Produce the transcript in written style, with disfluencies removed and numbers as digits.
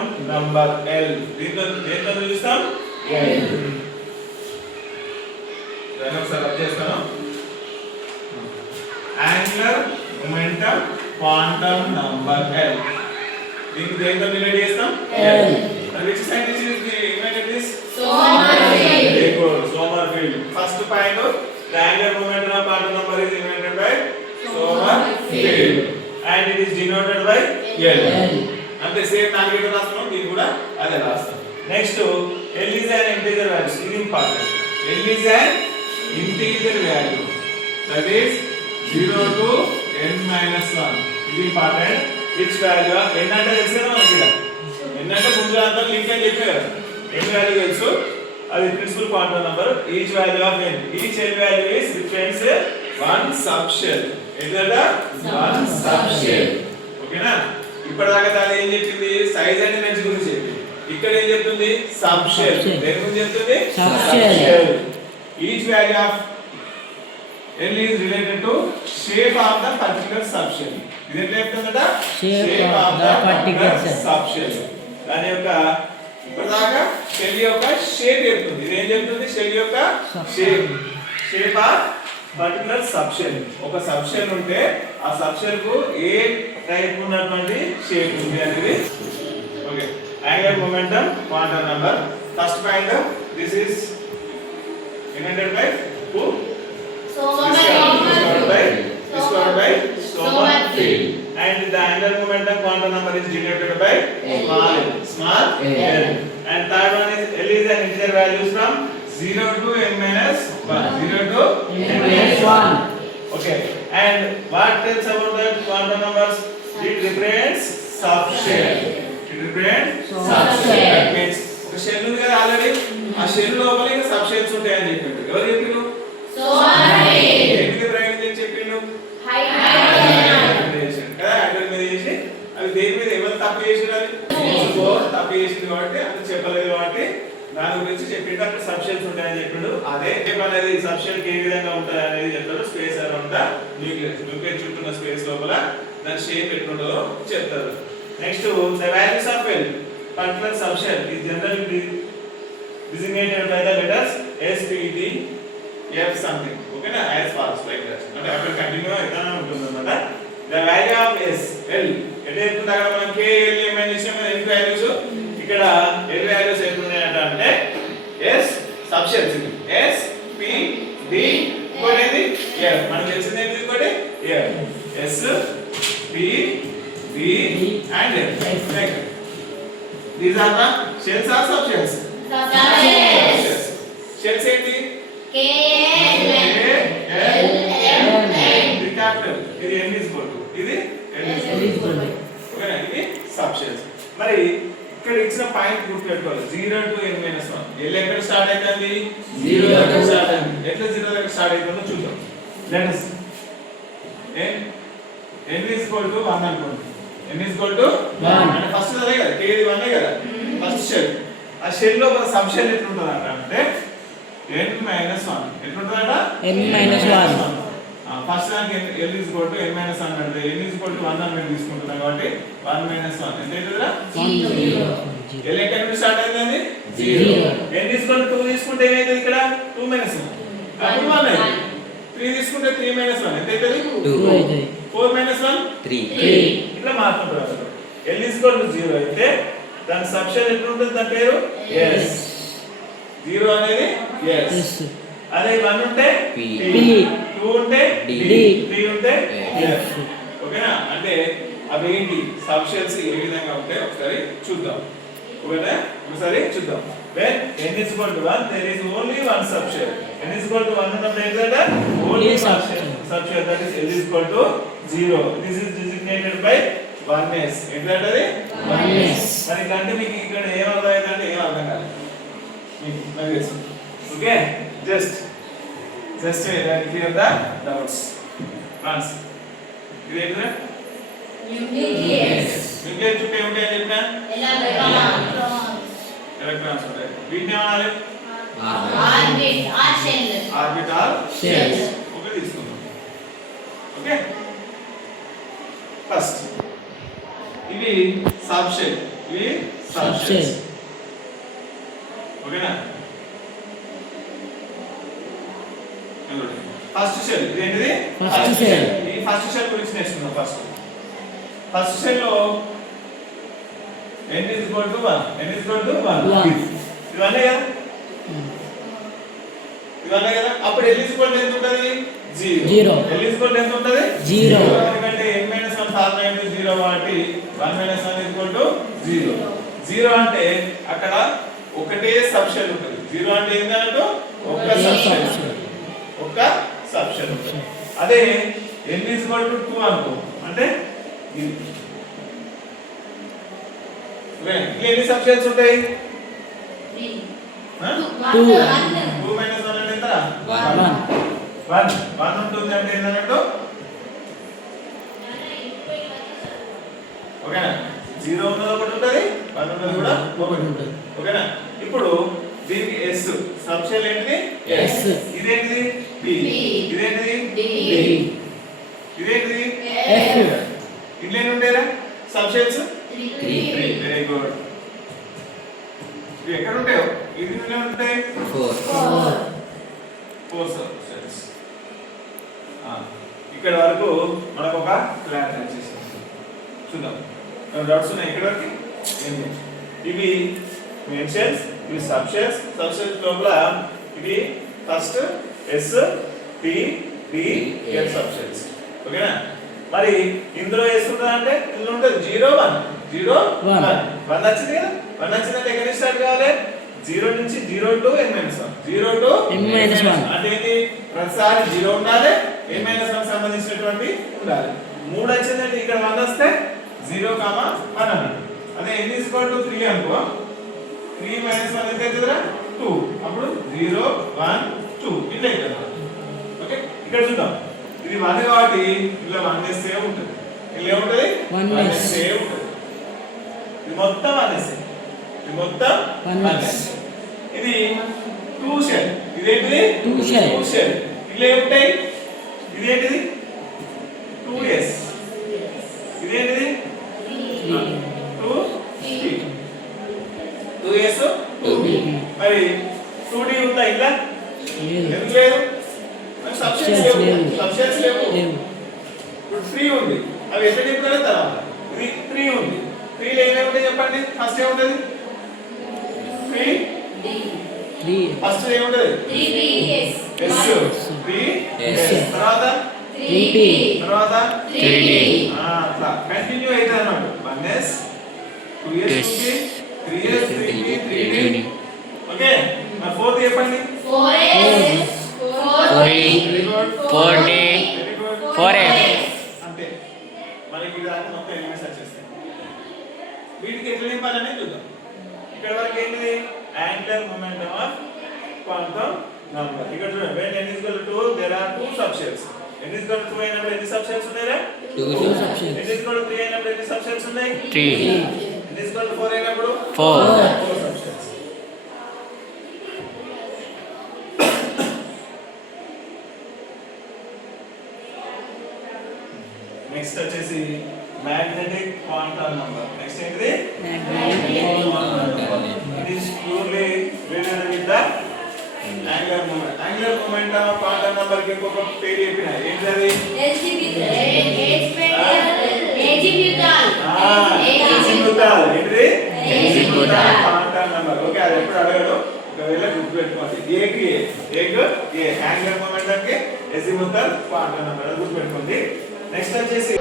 momentum number L. దీంతో చూస్తాం L. దాన్ని ఒకసారి రబ్ చేస్తాను. Angular momentum quantum number L. దీన్ని దేంతో రిలేట్ చేస్తాం L. And which scientist is invented this? Sommerfeld. Very good. Sommerfeld. First point, the angular momentum of quantum number is invented by Sommerfeld. And it is denoted by L. అంటే same నాలుగు రాస్తాం, దీన్ని కూడా అదే రాస్తాం. Next L is an integer value. ఇది important. L is an integer value. That is 0 to n minus 1. ఇది important. Which value of n అంటే తెలుసు కదా మనకి ఇక్కడ. n అంటే ముందు అంతా లింక్ అని చెప్పే కదా. n వాల్యూ తెలుసు. అది principal quantum number. Each value of n. Each n value is represents one subshell. ఏంటంటే one subshell. ఓకేనా? ఇప్పటిదాకా దాని ఏం చెప్పింది? సైజ్ అండ్ లెంత్ గురించి చెప్పింది. ఇక్కడ ఏం చెప్తుంది? సబ్షెల్. దేని గురించి చెప్తుంది? Subshell. Each value of L is related to shape of the particular subshell. ఇది ఎట్లా చెప్తుందట? Shape of the particular subshell. దాని యొక్క ఇప్పటిదాకా షెల్ యొక్క షేప్ చెప్తుంది. ఇది ఏం చెప్తుంది? షెల్ యొక్క shape. Shape of particular subshell. ఒక సబ్షెల్ ఉంటే ఆ సబ్షెల్ కు ఏ టైప్ ఉన్నటువంటి షేప్ ఉంది అనేది. Okay, angular momentum quantum number. First find this is invented by who? Discovered by Sommerfeld. And the angular momentum quantum number is denoted by small l. And third one is L is an integer value from 0 to n minus 1. 0 to n minus 1. Okay. And what tells about the quantum numbers? It represents subshell. It represents subshell. That means ఒక shell ఉంది కదా already, ఆ shell లోపల ఇంకా sub shells ఉంటాయని చెప్పిండు. ఎవరు చెప్పిండు? సోమర్ఫెల్డ్. ఏంటి ప్రయోగం చేసి చెప్పిండు? హైడ్రోజన్ కదా, హైడ్రోజన్ మీద చేసి అవి దేని మీద ఎవరు తప్పు చేసినారు? తప్పు చేసింది కాబట్టి అది చెప్పలేదు కాబట్టి దాని గురించి చెప్పిండు. అక్కడ సబ్ షెల్స్ ఉంటాయని చెప్పిండు. అదే అనేది సబ్ షెల్ ఏ విధంగా ఉంటాయి అనేది చెప్తారు. Space around the nucleus, nucleus చుట్టూ ఉన్న స్పేస్ లోపల దాని షేప్ ఎట్లుంటుందో చెప్తారు. Next the values of L particular subshell is generally designated by the letters S, P, D, F something. Okay na, as follows like that. అంటే అక్కడ continue అయితేనే ఉంటుంది అన్నమాట. The value of S L అంటే ఇప్పుడు అక్కడ మనం K L M అని చేసాం కదా, L వాల్యూస్. ఇక్కడ L వాల్యూస్ ఎట్లా ఉన్నాయంట అంటే S సబ్షెల్స్ ఇది S, P, D ఇంకోటి F. మనకు తెలిసింది ఏంటి? ఇంకోటి F. S, P, D and F. These are the shells or subshells? Subshells. Shells ఏంటి? K, L, M, N. ఇది క్యాపిటల్, ఇది N is equal to, ఇది L is equal to. ఓకేనా? ఇది subshells. మరి ఇక్కడ ఇచ్చిన పాయింట్ గుర్తుపెట్టుకోవాలి. 0 to n minus 1. L ఎక్కడ స్టార్ట్ అవుతుంది? 0 దగ్గర స్టార్ట్ అవుతుంది. ఎట్లా 0 దగ్గర స్టార్ట్ అవుతుందో చూద్దాం. Let us n is equal to 1 అనుకోండి. n is equal to 1 అంటే ఫస్ట్ అదే కదా, k ఇది 1 కదా ఫస్ట్ షెల్. ఆ షెల్ లో ఒక సబ్ షెల్ ఎట్లుంటదంట అంటే n minus 1. ఎట్లుంటదంట? n minus 1. First దానికి l is equal to n minus 1 అంటే n is equal to 1 అని మేము తీసుకుంటున్నాం కాబట్టి 1 minus 1 ఎంత అవుతుందిరా? 0. l ఎక్కడ నుంచి స్టార్ట్ అవుతుంది? 0. n is equal to 2 తీసుకుంటే ఏమవుతుంది? ఇక్కడ 2 minus 1 అప్పుడు 1 అవుతుంది. 3 తీసుకుంటే 3 minus 1 ఎంత అవుతుంది? 2 అవుతుంది. 4 minus 1 3. ఇట్లా మార్చుకుంటారు. L is equal to 0 అయితే దాని సబ్షెల్ ఎట్లా ఉంటుంది? దాని పేరు S. 0 అనేది S. అదే 1 ఉంటే P, 2 ఉంటే D, 3 ఉంటే F. ఓకేనా? అంటే అవి ఏంటి సబ్షెల్స్ ఏ విధంగా ఉంటాయి ఒకసారి చూద్దాం. ఓకేనా? ఒకసారి చూద్దాం. When n is equal to 1 there is only one subshell. n is equal to 1 ఉన్నప్పుడు ఏంటంటే only subshell that is L is equal to 0. This is designated by 1s. ఏంటంటే 1s. మరి అంటే మీకు ఇక్కడ ఏం అర్థం అవుతుందంటే ఏం అర్థం కాదు మీకు నాకు తెలుసు. Okay, just clear the doubts. Friends ఇది ఏంటంటే న్యూక్లియస్ చుట్టూ ఏమిటి అని చెప్పినా ఎలక్ట్రాన్స్ ఉంటాయి. వీటిని ఏమనాలి? Orbital shells. ఓకే, తీసుకుందాం. ఓకే, ఫస్ట్ ఇవి సబ్ షెల్, ఇవి సబ్షెల్స్. ఓకేనా? ఫస్ట్ షెల్ ఇదేంటిది? First shell. ఈ ఫస్ట్ షెల్ గురించి నేర్చుకుందాం. ఫస్ట్ షెల్ లో n is equal to 1. ఇవన్నీ కదా, అప్పుడు l is equal to ఎంత ఉంటది? 0. l is equal to ఎంత ఉంటది? 0. ఎందుకంటే n - 1 ఫార్ములా ఏంటి? 0 కాబట్టి 1 - 1 is equal to 0. 0 అంటే అక్కడ ఒకటే సబ్ షెల్ ఉంటుంది. 0 అంటే ఏంటంటే ఒక్క సబ్ షెల్ ఉంటుంది. అదే n is equal to 2 అనుకో, అంటే ఇది ఎన్ని సబ్ షెల్స్ ఉంటాయి? 2 - 1 అంటే ఎంత? 1 ఉంటుంది. అంటే ఏంటంటే ఓకేనా? 0 ఉన్నది ఒకటి ఉంటుంది, 1 ఉన్నది కూడా ఒకటి ఉంటుంది. ఓకేనా? ఇప్పుడు దీనికి s సబ్ షెల్ ఏంటిది? s. ఇదేంటిది? b. ఇదేంటిది? d. ఇదేంటిది? f. ఇట్లా ఎన్ని ఉంటాయిరా సబ్ షెల్స్? 3. Very good. ఇవి ఎక్కడ ఉంటాయో ఇది ఎన్ని ఉంటాయి? 4 సబ్ షెల్స్. ఇక్కడ వరకు మనకు ఒక క్లారిటీ వచ్చేసింది. చూద్దాం డౌట్స్ ఉన్నాయి ఇక్కడ వరకు. ఇవి మెయిన్ షెల్స్, ఇవి సబ్ షెల్స్. సబ్ షెల్స్ లోపల ఇవి first S, T, D, F sub shells. ఓకేనా? మరి ఇందులో వేస్తుందా అంటే ఇందులో ఉంటుంది 0 1 0 1 1 వచ్చింది కదా. 1 వచ్చిందంటే ఎక్కడ నుంచి స్టార్ట్ కావాలి? 0 నుంచి 0 to n - 1 0 to n - 1 అంటే ఏంటి? ప్రతిసారి 0 ఉండాలి, n - 1 సంబంధించినటువంటి ఉండాలి. 3 వచ్చిందంటే ఇక్కడ 1 వస్తే 0, 1 అన్నమాట. అదే n is equal to 3 అనుకో, 3 - 1 ఎంత అవుతుందిరా? 2. అప్పుడు 0 1 2 ఇట్లా అవుతుంది. ఓకే, ఇక్కడ చూద్దాం. ఇది 1 కాబట్టి ఇలా 1 వేస్తే ఉంటుంది. ఇలా ఏముంటది? 1 వేస్తే ఉంటుంది. ఇది మొత్తం 1 వేస్తే, ఇది మొత్తం 1 వేస్తే. ఇది 2 షెల్. ఇదేంటిది? 2 షెల్. ఇలా ఏముంటాయి? ఇదేంటిది? 2s. ఇదేంటిది? 2s 2d. మరి 2d ఉందా ఇలా? ఎందుకు లేదు? సబ్ షెల్స్ లేవు. ఇప్పుడు 3 ఉంది. అవి ఎట్లా చెప్తారో తర్వాత. ఇది 3 ఉంది. 3 లో ఏమేమి ఉంటాయి చెప్పండి? ఫస్ట్ ఏముంటది? 3 ఫస్ట్ ఏముంటది? 3s. తర్వాత 3d. అట్లా కంటిన్యూ అవుతుంది అన్నమాట. 1s 2s 3s 3d 3d. Okay, మరి 4th చెప్పండి? 4s 4d 4s. అంటే మనకి ఇది దాకా మొత్తం ఎలిమెంట్స్ వచ్చేస్తాయి. వీటికి ఎట్లా నింపాలని చూద్దాం. ఇక్కడ వరకు ఏంటిది? Angular momentum of quantum number. ఇక్కడ చూడండి, when n is equal to 2 there are 2 subshells. n is equal to 2 అయినప్పుడు ఎన్ని సబ్షెల్స్ ఉన్నాయిరా? 2 subshells. n is equal to 3 అయినప్పుడు ఎన్ని సబ్షెల్స్ ఉన్నాయి? 3. n is equal to 4 అయినప్పుడు 4 subshells. నెక్స్ట్ వచ్చేసి మ్యాగ్నెటిక్ క్వాంటం నంబర్. నెక్స్ట్ ఏంటిది? Magnetic quantum number. It is purely related with the angular momentum. Angular momentum of quantum number కి ఇంకొక పేరు చెప్పిన ఏంటది? ఎజిమ్యూటల్. ఏంటిది? ఎజిమ్యూటల్ క్వాంటం నంబర్. ఓకే, అది ఎప్పుడు అడగడు, ఒకవేళ గుర్తుపెట్టుకోండి. ఏకి ఏ యాంగులర్ మొమెంటం కి ఎజిమ్యూటల్ క్వాంటం నంబర్ గుర్తుపెట్టుకోండి. నెక్స్ట్ వచ్చేసి